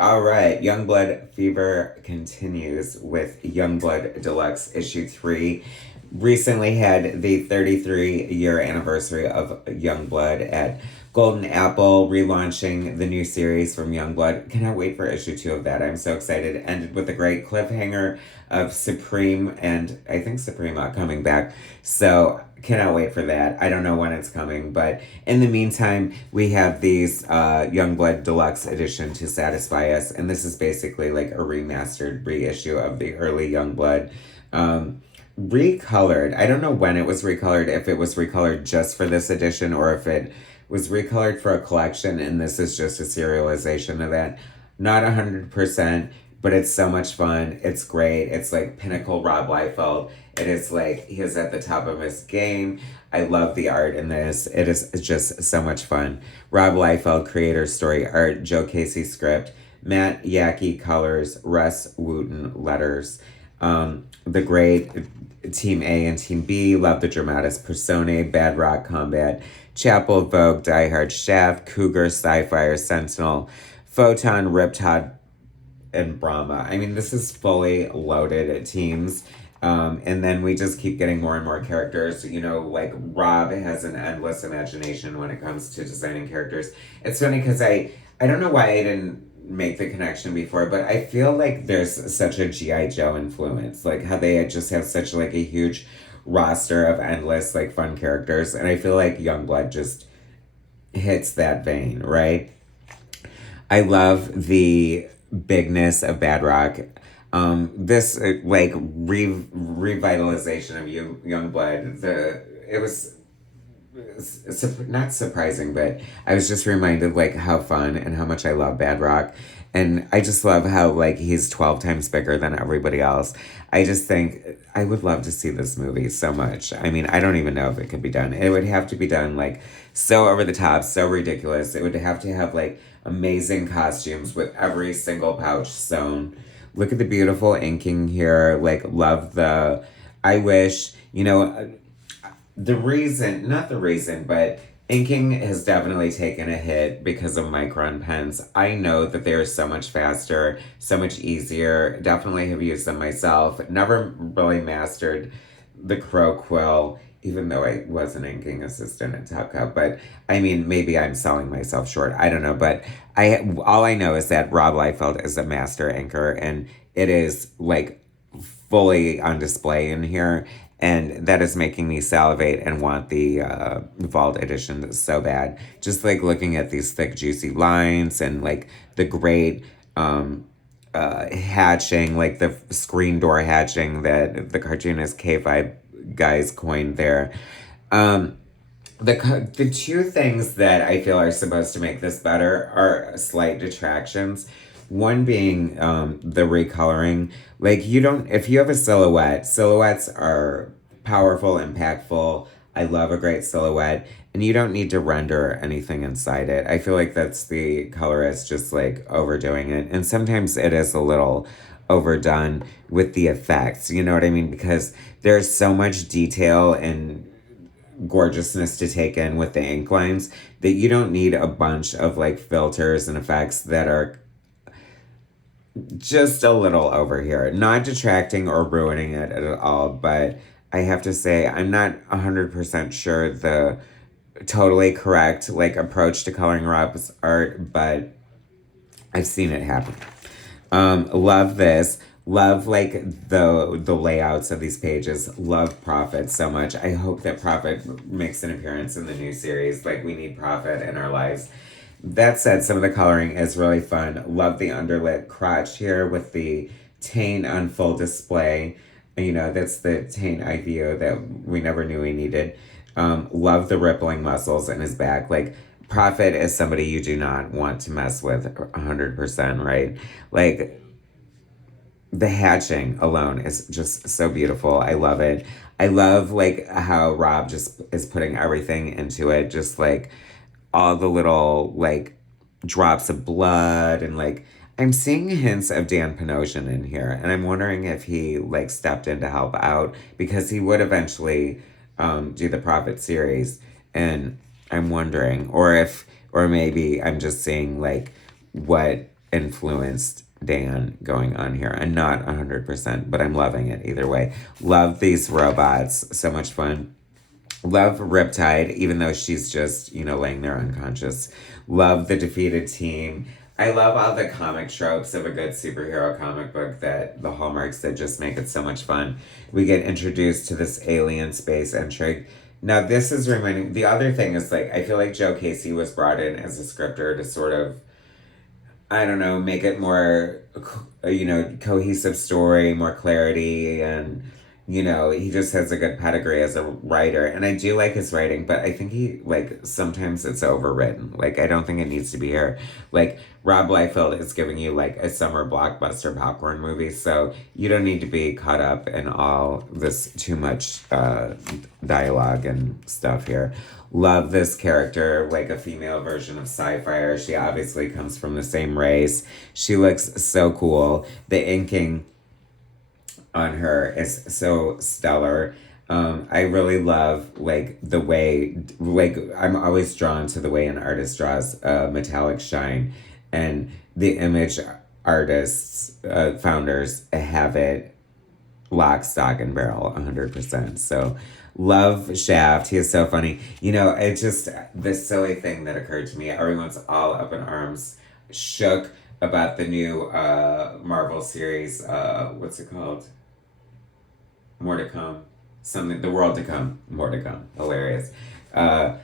All right, Youngblood Fever continues with Youngblood Deluxe issue 3. Recently had the 33-year anniversary of Youngblood at Golden Apple, relaunching the new series from Youngblood. Cannot wait for issue 2 of that. I'm so excited. Ended with a great cliffhanger of Supreme and I think Suprema coming back. So cannot wait for that. I don't know when it's coming, but in the meantime, we have these Youngblood Deluxe edition to satisfy us, and this is basically like a remastered reissue of the early Youngblood. Recolored. I don't know when it was recolored, if it was recolored just for this edition or if it was recolored for a collection and this is just a serialization of that. Not 100%, but it's so much fun. It's great. It's like pinnacle Rob Liefeld. It is like he is at the top of his game. I love the art in this. It is just so much fun. Rob Liefeld, creator, story, art, Joe Casey, script, Matt Yackey, colors, Russ Wooten, letters. The great Team A and Team B, love the dramatis personae, Bad Rock Combat, Chapel, Vogue, Die Hard, Shaft, Cougar, Sci-Fire, Sentinel, Photon, Riptide, and Brahma. I mean, this is fully loaded teams. And then we just keep getting more and more characters. You know, like Rob has an endless imagination when it comes to designing characters. It's funny because I don't know why I didn't make the connection before, but I feel like there's such a G.I. Joe influence. Like how they just have such like a huge roster of endless like fun characters. And I feel like Youngblood just hits that vein, right? I love the bigness of Bad Rock. This like revitalization of Youngblood. It was not surprising, but I was just reminded like how fun and how much I love Bad Rock. And I just love how like he's 12 times bigger than everybody else. I just think I would love to see this movie so much. I mean, I don't even know if it could be done. It would have to be done like so over the top, so ridiculous. It would have to have like amazing costumes with every single pouch sewn. Look at the beautiful inking here. Like, love the. I wish, you know, the reason, not the reason, but inking has definitely taken a hit because of micron pens. I know that they are so much faster, so much easier. Definitely have used them myself. Never really mastered the Crow Quill, even though I was an inking assistant at Top Cup. But I mean, maybe I'm selling myself short. I don't know. But all I know is that Rob Liefeld is a master inker, and it is like fully on display in here. And that is making me salivate and want the Vault edition so bad. Just like looking at these thick, juicy lines and like the great hatching, like the screen door hatching that the cartoonist K5 guys coined there. The two things that I feel are supposed to make this better are slight detractions. One being the recoloring. Like you don't, if you have a silhouette, silhouettes are powerful, impactful. I love a great silhouette, and you don't need to render anything inside it. I feel like that's the colorist just like overdoing it, and sometimes it is a little overdone with the effects. You know what I mean? Because there's so much detail and gorgeousness to take in with the ink lines that you don't need a bunch of like filters and effects that are just a little over here. Not detracting or ruining it at all, but I have to say I'm not 100% sure the totally correct like approach to coloring Rob's art, but I've seen it happen. Love this. Love like the layouts of these pages. Love Prophet so much. I hope that Prophet makes an appearance in the new series. Like we need Prophet in our lives. That said, some of the coloring is really fun. Love the underlit crotch here with the taint on full display. You know, that's the taint IVO that we never knew we needed. Love the rippling muscles in his back. Like, Prophet is somebody you do not want to mess with 100%, right? Like, the hatching alone is just so beautiful. I love it. I love, like, how Rob just is putting everything into it. Just, like, all the little, like, drops of blood and, like, I'm seeing hints of Dan Panosian in here, and I'm wondering if he, like, stepped in to help out, because he would eventually do the Prophet series, and I'm wondering, or maybe I'm just seeing, like, what influenced Dan going on here. I'm not 100%, but I'm loving it either way. Love these robots. So much fun. Love Riptide, even though she's just, laying there unconscious. Love the defeated team. I love all the comic tropes of a good superhero comic book, that the hallmarks that just make it so much fun. We get introduced to this alien space intrigue. Now, this is reminding. The other thing is, like, I feel like Joe Casey was brought in as a scripter to sort of, I don't know, make it more, cohesive story, more clarity, and, he just has a good pedigree as a writer. And I do like his writing, but I think sometimes it's overwritten. Like, I don't think it needs to be here. Like, Rob Liefeld is giving you, like, a summer blockbuster popcorn movie, so you don't need to be caught up in all this too much dialogue and stuff here. Love this character, like a female version of Sci-Fire. She obviously comes from the same race. She looks so cool. The inking on her is so stellar. I really love, like, the way, like, I'm always drawn to the way an artist draws metallic shine. And the Image artists, founders, have it lock, stock, and barrel 100%. So, love Shaft. He is so funny. It's just this silly thing that occurred to me. Everyone's all up in arms, shook about the new Marvel series. What's it called? More to come. Something. The world to come. More to come. Hilarious. That,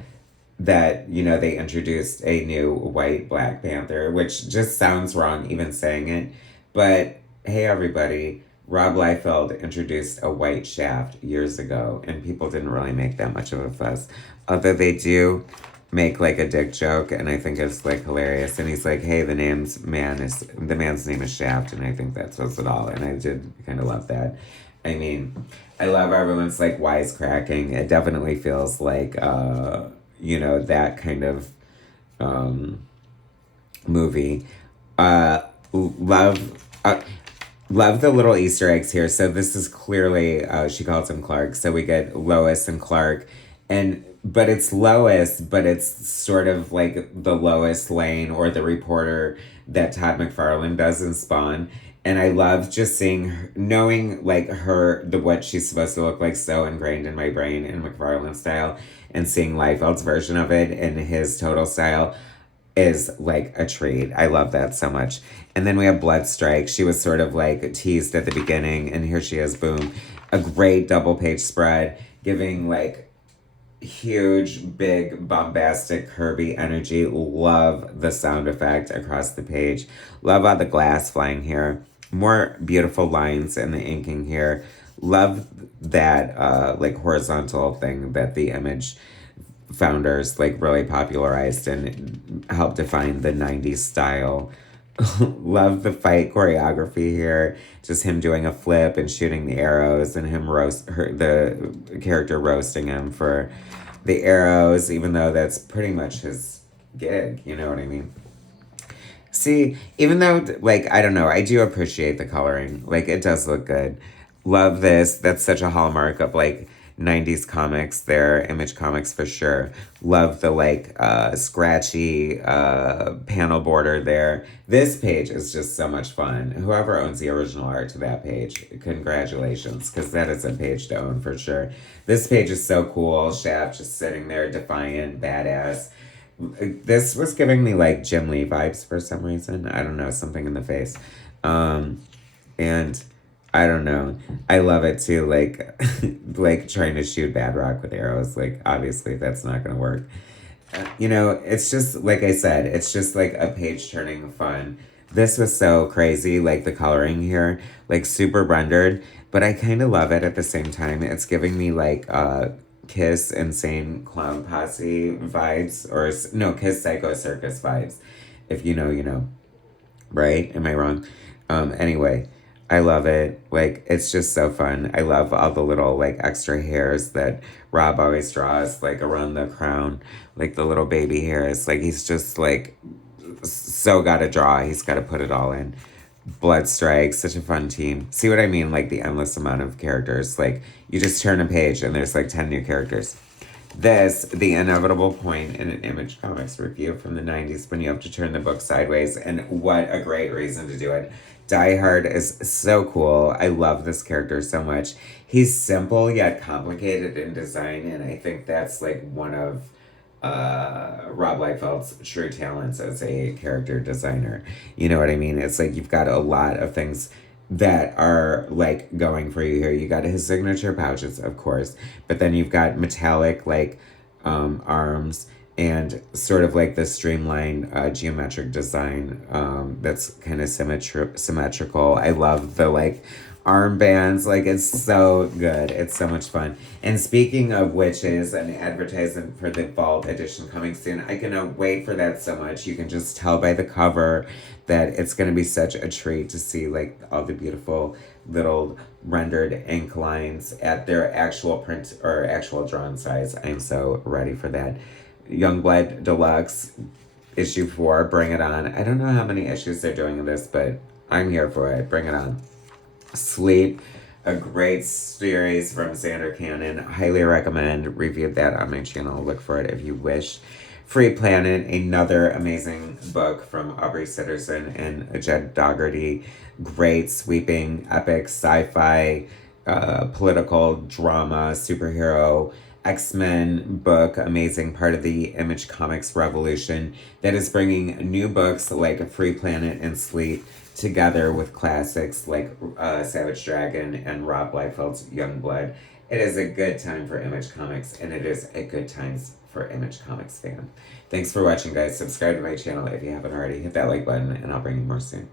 they introduced a new white Black Panther, which just sounds wrong even saying it. But hey, everybody. Rob Liefeld introduced a white Shaft years ago, and people didn't really make that much of a fuss. Although they do make, like, a dick joke, and I think it's, like, hilarious. And he's like, hey, the man's name is Shaft, and I think that says it all. And I did kind of love that. I mean, I love everyone's, like, wisecracking. It definitely feels like, that kind of movie. Love the little Easter eggs here. So this is clearly, she calls him Clark. So we get Lois and Clark. But it's Lois, but it's sort of like the Lois Lane or the reporter that Todd McFarlane does in Spawn. And I love just knowing, like, what she's supposed to look like, so ingrained in my brain in McFarlane style, and seeing Liefeld's version of it in his total style is, like, a treat. I love that so much. And then we have Bloodstrike. She was sort of, like, teased at the beginning, and here she is, boom. A great double-page spread, giving, like, huge, big, bombastic Kirby energy. Love the sound effect across the page. Love all the glass flying here. More beautiful lines in the inking here. Love that, like, horizontal thing that the Image founders, like, really popularized and helped define the 90s style. Love the fight choreography here. Just him doing a flip and shooting the arrows, and him the character roasting him for the arrows, even though that's pretty much his gig, you know what I mean? See, even though, like, I don't know, I do appreciate the coloring. Like, it does look good. Love this. That's such a hallmark of, like, 90s comics. They're Image comics for sure. Love the, like, scratchy panel border there. This page is just so much fun. Whoever owns the original art to that page, congratulations, because that is a page to own for sure. This page is so cool. Shaft just sitting there, defiant, badass. This was giving me, like, Jim Lee vibes for some reason. I don't know, something in the face. And I don't know. I love it too, like, like trying to shoot Badrock with arrows. Like, obviously that's not going to work. It's just, like I said, it's just like a page turning fun. This was so crazy, like the coloring here, like super rendered, but I kind of love it at the same time. It's giving me, like, Kiss Insane Clown Posse vibes, or no, Kiss Psycho Circus vibes. If you know, you know. Right? Am I wrong? Anyway, I love it. Like, it's just so fun. I love all the little, like, extra hairs that Rob always draws, like, around the crown. Like, the little baby hairs. Like, he's just, like, so gotta draw. He's gotta put it all in. Bloodstrike, such a fun team. See what I mean? Like, the endless amount of characters. Like, you just turn a page and there's, like, 10 new characters. This, the inevitable point in an Image Comics review from the 90s when you have to turn the book sideways, and what a great reason to do it. Die Hard is so cool. I love this character so much. He's simple yet complicated in design, and I think that's like one of Rob Liefeld's true talents as a character designer. You know what I mean? It's like you've got a lot of things that are like going for you here. You got his signature pouches, of course, but then you've got metallic like arms and sort of like the streamlined geometric design that's kind of symmetrical. I love the like armbands. Like, it's so good. It's so much fun. And speaking of witches, an advertisement for the fall edition coming soon. I cannot wait for that so much. You can just tell by the cover that it's going to be such a treat to see like all the beautiful little rendered ink lines at their actual print or actual drawn size. I'm so ready for that. Youngblood Deluxe issue 4, bring it on. I don't know how many issues they're doing of this, but I'm here for it. Bring it on. Sleep, a great series from Xander Cannon. Highly recommend. Reviewed that on my channel. Look for it if you wish. Free Planet, another amazing book from Aubrey Sitterson and Jed Dougherty. Great, sweeping, epic sci-fi, political drama, superhero, X-Men book, amazing part of the Image Comics revolution that is bringing new books like Free Planet and Sleep together with classics like Savage Dragon and Rob Liefeld's Youngblood. It is a good time for Image Comics, and it is a good time for Image Comics fan. Thanks for watching, guys. Subscribe to my channel if you haven't already. Hit that like button, and I'll bring you more soon.